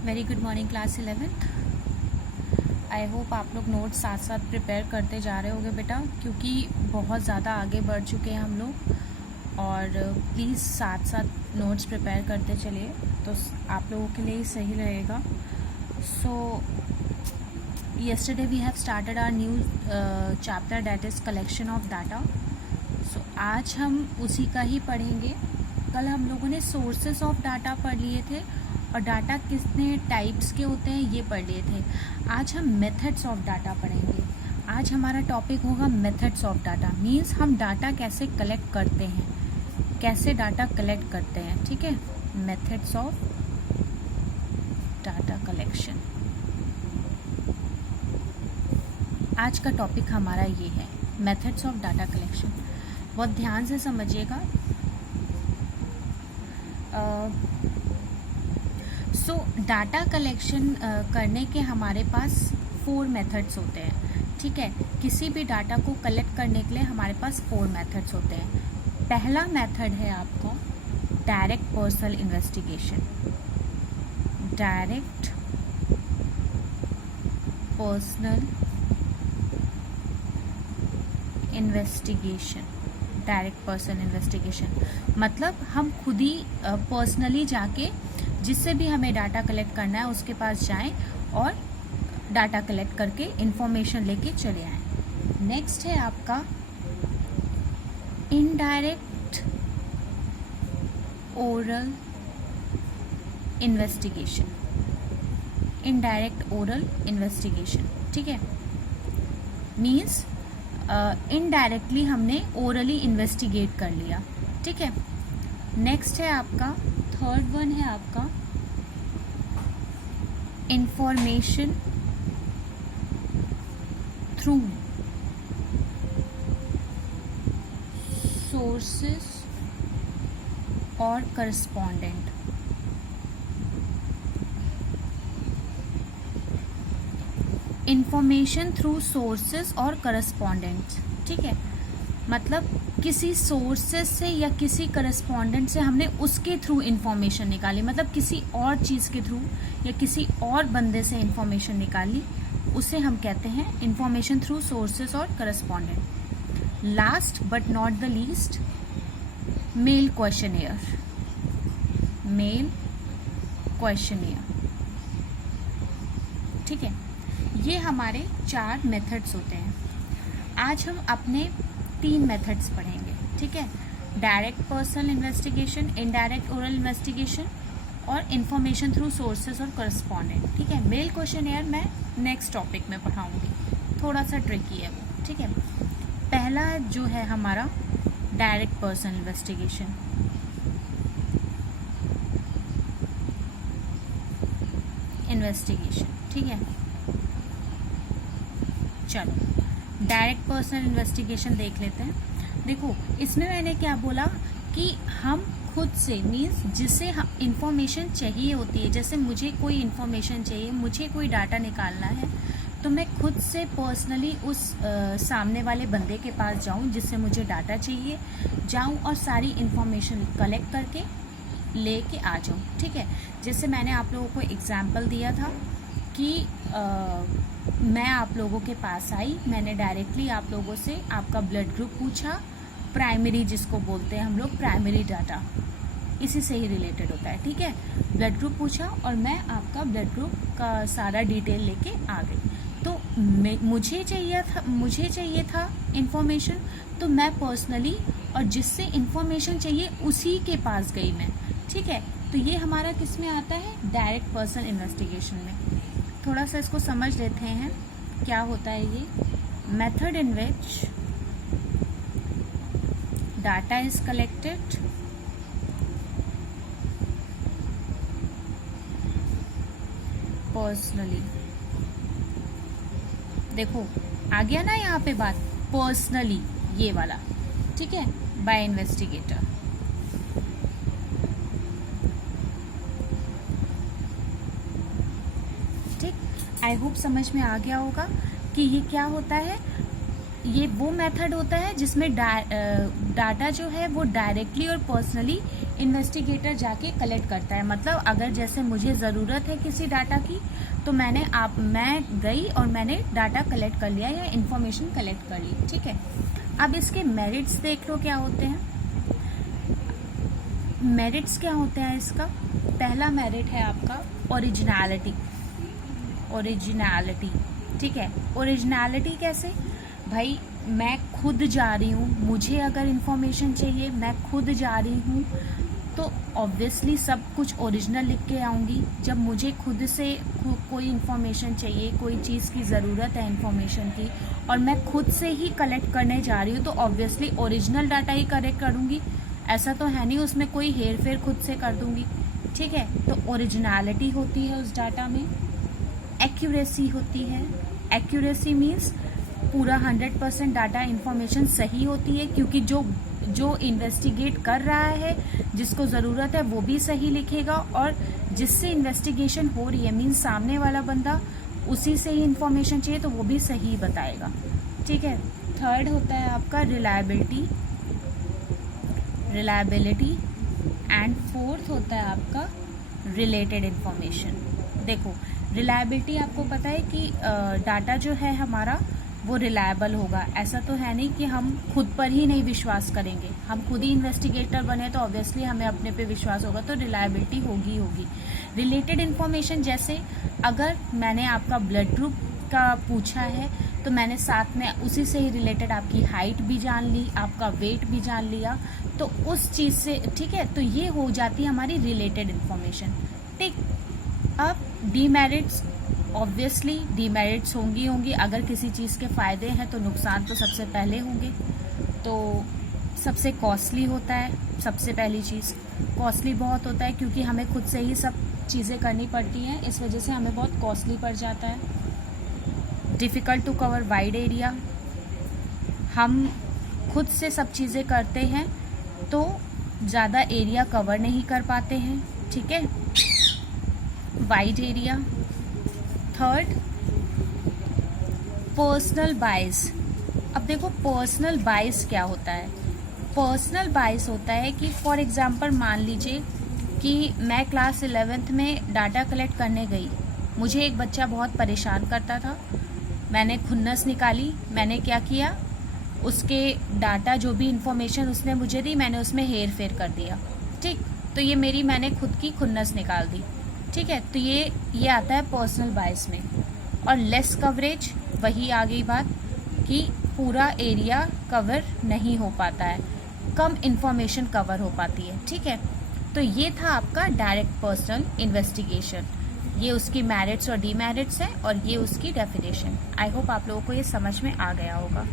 Very good morning class 11th। I hope आप लोग notes साथ साथ प्रिपेयर करते जा रहे होगे बेटा, क्योंकि बहुत ज़्यादा आगे बढ़ चुके हैं हम लोग। और प्लीज़ साथ साथ नोट्स प्रिपेयर करते चलिए, तो आप लोगों के लिए ही सही रहेगा। सो yesterday we have started our new chapter, that is collection of data। सो आज हम उसी का ही पढ़ेंगे। कल हम लोगों ने सोर्सेस ऑफ डाटा पढ़ लिए थे और डाटा कितने टाइप्स के होते हैं ये पढ़ लिए थे। आज हम मेथड्स ऑफ डाटा पढ़ेंगे। आज हमारा टॉपिक होगा मेथड्स ऑफ डाटा, मीन्स हम डाटा कैसे कलेक्ट करते हैं, कैसे डाटा कलेक्ट करते हैं। ठीक है, मेथड्स ऑफ डाटा कलेक्शन आज का टॉपिक हमारा ये है, मेथड्स ऑफ डाटा कलेक्शन। बहुत ध्यान से समझिएगा। सो डाटा कलेक्शन करने के हमारे पास 4 मेथड्स होते हैं। ठीक है, किसी भी डाटा को कलेक्ट करने के लिए हमारे पास 4 मेथड्स होते हैं। पहला मेथड है आपका direct personal investigation. Direct personal investigation. Direct personal investigation मतलब हम खुद ही पर्सनली जाके जिससे भी हमें डाटा कलेक्ट करना है उसके पास जाएं और डाटा कलेक्ट करके इंफॉर्मेशन लेके चले आएं। नेक्स्ट है आपका indirect oral investigation. Indirect oral investigation, ठीक है, मीन्स इनडायरेक्टली हमने ओरली इन्वेस्टिगेट कर लिया। ठीक है, नेक्स्ट है आपका थर्ड वन है आपका इंफॉर्मेशन थ्रू सोर्सेस और करस्पॉन्डेंट। इंफॉर्मेशन थ्रू सोर्सेस और करस्पॉन्डेंट्स, ठीक है, मतलब किसी सोर्सेस से या किसी करस्पॉन्डेंट से हमने उसके थ्रू इंफॉर्मेशन निकाली, मतलब किसी और चीज़ के थ्रू या किसी और बंदे से इंफॉर्मेशन निकाली, उसे हम कहते हैं इंफॉर्मेशन थ्रू सोर्सेस और correspondent. Last but not the least, mail questionnaire. Mail questionnaire, ठीक है, ये हमारे 4 मेथड्स होते हैं। आज हम अपने 3 मेथड्स पढ़ेंगे। ठीक है, direct personal investigation, indirect oral investigation और इंफॉर्मेशन थ्रू सोर्सेस और करस्पॉन्डेंट। ठीक है, मेल क्वेश्चनियर मैं नेक्स्ट टॉपिक में पढ़ाऊंगी, थोड़ा सा ट्रिकी है वो। ठीक है, पहला जो है हमारा डायरेक्ट पर्सनल इन्वेस्टिगेशन। ठीक है, चलो डायरेक्ट पर्सनल इन्वेस्टिगेशन देख लेते हैं। देखो, इसमें मैंने क्या बोला कि हम खुद से, मीन्स जिसे इंफॉर्मेशन चाहिए होती है, जैसे मुझे कोई इंफॉर्मेशन चाहिए, मुझे कोई डाटा निकालना है, तो मैं खुद से पर्सनली उस सामने वाले बंदे के पास जाऊं जिससे मुझे डाटा चाहिए, जाऊं और सारी इंफॉर्मेशन कलेक्ट करके लेके आ जाऊं। ठीक है, जैसे मैंने आप लोगों को एग्जाम्पल दिया था कि मैं आप लोगों के पास आई, मैंने डायरेक्टली आप लोगों से आपका ब्लड ग्रुप पूछा, प्राइमरी जिसको बोलते हैं हम लोग, प्राइमरी डाटा इसी से ही रिलेटेड होता है। ठीक है, ब्लड ग्रुप पूछा और मैं आपका ब्लड ग्रुप का सारा डिटेल लेके आ गई। तो मुझे चाहिए था इंफॉर्मेशन, तो मैं पर्सनली और जिससे इंफॉर्मेशन चाहिए उसी के पास गई मैं। ठीक है, तो ये हमारा किस में आता है, डायरेक्ट पर्सनल इन्वेस्टिगेशन में। थोड़ा सा इसको समझ लेते हैं क्या होता है ये। Method in which data is collected personally. देखो आ गया ना यहाँ पे बात, पर्सनली ये वाला, ठीक है, बाय इन्वेस्टिगेटर। आई होप समझ में आ गया होगा कि ये क्या होता है। ये वो मेथड होता है जिसमें डाटा जो है वो डायरेक्टली और पर्सनली इन्वेस्टिगेटर जाके कलेक्ट करता है। मतलब अगर जैसे मुझे ज़रूरत है किसी डाटा की, तो मैं गई और मैंने डाटा कलेक्ट कर लिया या इन्फॉर्मेशन कलेक्ट कर ली, ठीक है। अब इसके मेरिट्स देख लो क्या होते हैं। मेरिट्स क्या होते हैं इसका? पहला मेरिट है आपका ओरिजिनलिटी। ओरिजिनलिटी, ठीक है। ओरिजिनलिटी कैसे? भाई मैं खुद जा रही हूँ, मुझे अगर इन्फॉर्मेशन चाहिए, मैं खुद जा रही हूँ, तो ऑब्वियसली सब कुछ ओरिजिनल लिख के आऊँगी। जब मुझे खुद से कोई इन्फॉर्मेशन चाहिए, कोई चीज़ की ज़रूरत है इन्फॉर्मेशन की, और मैं खुद से ही कलेक्ट करने जा रही हूँ, तो ऑब्वियसली ओरिजिनल डाटा ही कलेक्ट करूँगी। ऐसा तो है नहीं उसमें कोई हेर फेर खुद से कर दूँगी, ठीक है। तो ओरिजिनलिटी होती है उस डाटा में। एक्यूरेसी होती है। एक्यूरेसी मीन्स पूरा 100% डाटा इन्फॉर्मेशन सही होती है, क्योंकि जो इन्वेस्टिगेट कर रहा है, जिसको ज़रूरत है वो भी सही लिखेगा, और जिससे इन्वेस्टिगेशन हो रही है मीन्स सामने वाला बंदा, उसी से ही इन्फॉर्मेशन चाहिए तो वो भी सही बताएगा, ठीक है। थर्ड होता है आपका रिलायबिलिटी एंड फोर्थ होता है आपका रिलेटेड इन्फॉर्मेशन। देखो रिलायबिलिटी, आपको पता है कि डाटा जो है हमारा वो रिलायबल होगा। ऐसा तो है नहीं कि हम खुद पर ही नहीं विश्वास करेंगे, हम खुद ही इन्वेस्टिगेटर बने तो ऑब्वियसली हमें अपने पे विश्वास होगा, तो रिलायबिलिटी होगी। रिलेटेड इन्फॉर्मेशन, जैसे अगर मैंने आपका ब्लड ग्रुप का पूछा है, तो मैंने साथ में उसी से ही रिलेटेड आपकी हाइट भी जान ली, आपका वेट भी जान लिया, तो उस चीज़ से, ठीक है, तो ये हो जाती है हमारी रिलेटेड इन्फॉर्मेशन, ठीक। अब डीमेरिट्स, ऑब्वियसली डीमेरिट्स होंगी। अगर किसी चीज़ के फ़ायदे हैं तो नुकसान तो सबसे पहले होंगे। तो सबसे कॉस्टली होता है, सबसे पहली चीज़ कॉस्टली बहुत होता है, क्योंकि हमें खुद से ही सब चीज़ें करनी पड़ती हैं, इस वजह से हमें बहुत कॉस्टली पड़ जाता है। Difficult to cover wide area, हम खुद से सब चीज़ें करते हैं तो ज़्यादा एरिया कवर नहीं कर पाते हैं, ठीक है। Wide area. Third, personal bias. अब देखो पर्सनल बायस क्या होता है। पर्सनल बायस होता है कि फॉर एग्जांपल मान लीजिए कि मैं क्लास 11th में डाटा कलेक्ट करने गई, मुझे एक बच्चा बहुत परेशान करता था, मैंने खुन्नस निकाली, मैंने क्या किया, उसके डाटा जो भी इंफॉर्मेशन उसने मुझे दी, मैंने उसमें हेर फेर कर दिया, ठीक। तो ये मैंने खुद की खुन्नस निकाल दी, ठीक है। तो ये आता है पर्सनल बायस में। और लेस कवरेज, वही आ गई बात कि पूरा एरिया कवर नहीं हो पाता है, कम इंफॉर्मेशन कवर हो पाती है, ठीक है। तो ये था आपका डायरेक्ट पर्सनल इन्वेस्टिगेशन। ये उसकी मेरिट्स और डीमेरिट्स हैं, और ये उसकी डेफिनेशन। आई होप आप लोगों को ये समझ में आ गया होगा।